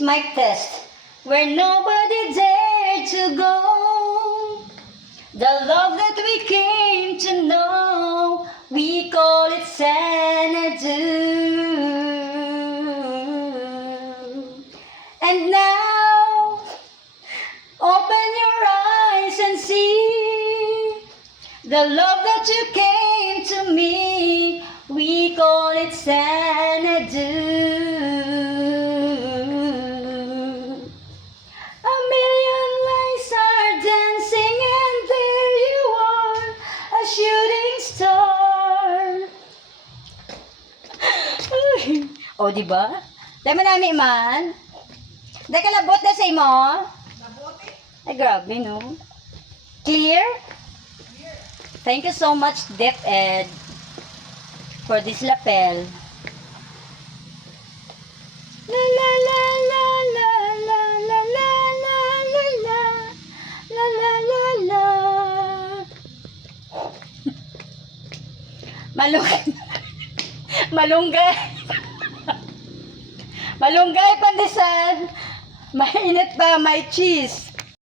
Mic test. Where nobody dared to go. The love that we came to know, we call it Xanadu. And now, open your eyes and see the love that you came to me, we call it Xanadu. A million lights are dancing and there you are, a shooting star. O, diba? Dahil manami man. Dahil kalabot na sa imo. Ay, grabe, no? Clear? Thank you so much, Dep Ed, for this lapel. La la la la la la la la la la la la la la la. Malunggay. Malunggay pandesal. Mainit pa, may cheese.